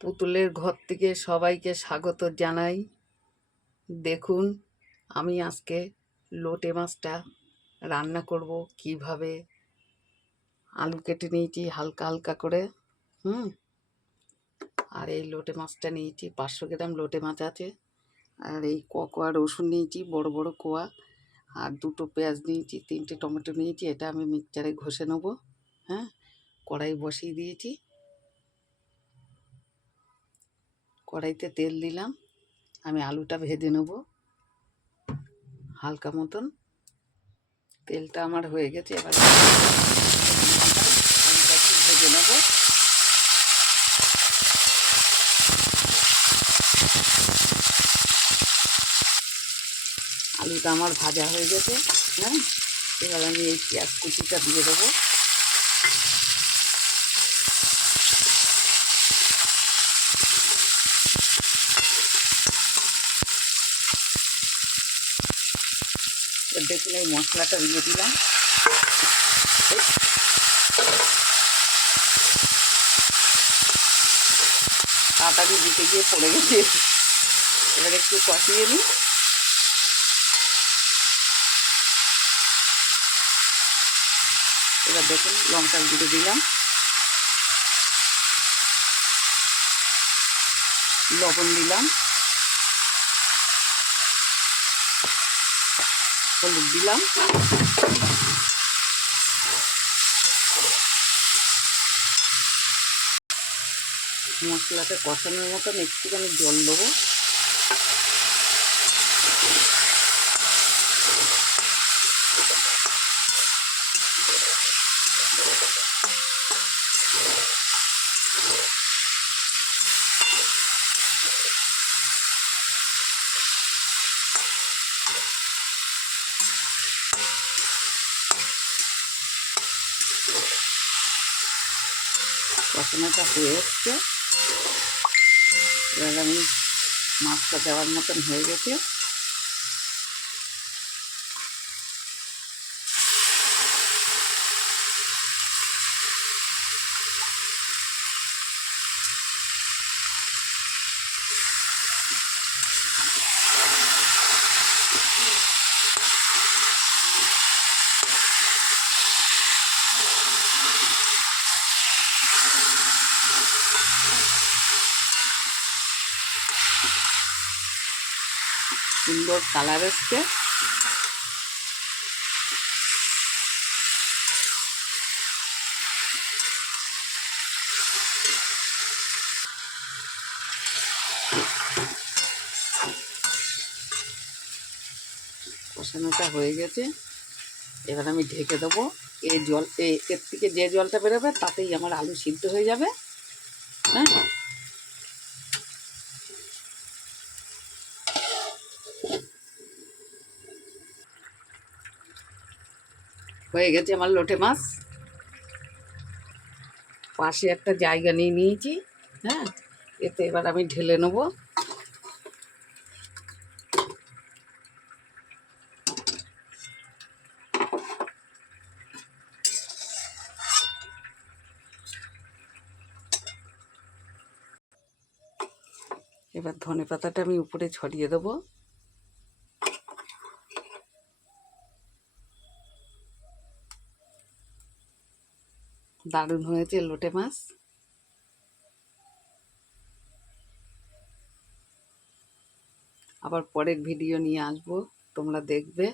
পুতুলের ঘর থেকে সবাইকে স্বাগত জানাই। দেখুন আমি আজকে লোটে মাছটা রান্না করব কিভাবে। আলু কেটে নিয়েছি হালকা হালকা করে, আর এই লোটে মাছটা নিয়েছি 500 গ্রাম লোটে মাছ আছে। আর এই কোয়া রসুন নিয়েছি বড় বড় কোয়া, আর 2টো পেঁয়াজ নিয়েছি, 3টে টমেটো নিয়েছি। এটা আমি মিক্সচারে ঘষে নেব। কড়াই বসিয়ে দিয়েছি, কড়াইতে তেল দিলাম। আমি আলুটা ভেজে নেব হালকা মতন। তেলটা আমার হয়ে গেছে, এবার আলুটা ভেজে নেব। আলুটা আমার ভাজা হয়ে গেছে। এবার আমি এই পেঁয়াজ কুচিটা দিয়ে দেবো। দেখুন এই মশলাটা দিয়ে দিলাম। তাড়াতাড়ি দিতে গিয়ে পড়ে গেছে। এবার একটু কষিয়ে নিই। এবার দেখুন লঙ্কা গুঁড়ো দিলাম, লবণ দিলাম, হলুদ দিলাম। মশলাটা কষানোর মতন একটুখানি জল দেবো। কষানোটা হয়ে এসছে, এবার আমি মাছটা দেওয়ার মতন হয়ে গেছে। সুন্দর কালার এসছে। কষানোটা হয়ে গেছে, এবার আমি ঢেকে দেবো। এই জল এর থেকে যে জলটা বেরোবে তাতেই আমার আলু সিদ্ধ হয়ে যাবে। হয়ে গেছে আমার লোটে মাছ। পাশে একটা জায়গা নিয়ে নিয়েছি। এতে এবার আমি ঢেলে নেব। এবার ধনে পাতাটা আমি উপরে ছড়িয়ে দেবো। দারুণ হয়েছে লোটে মাছ। আবার পরের ভিডিও নিয়ে আসবো, তোমরা দেখবে।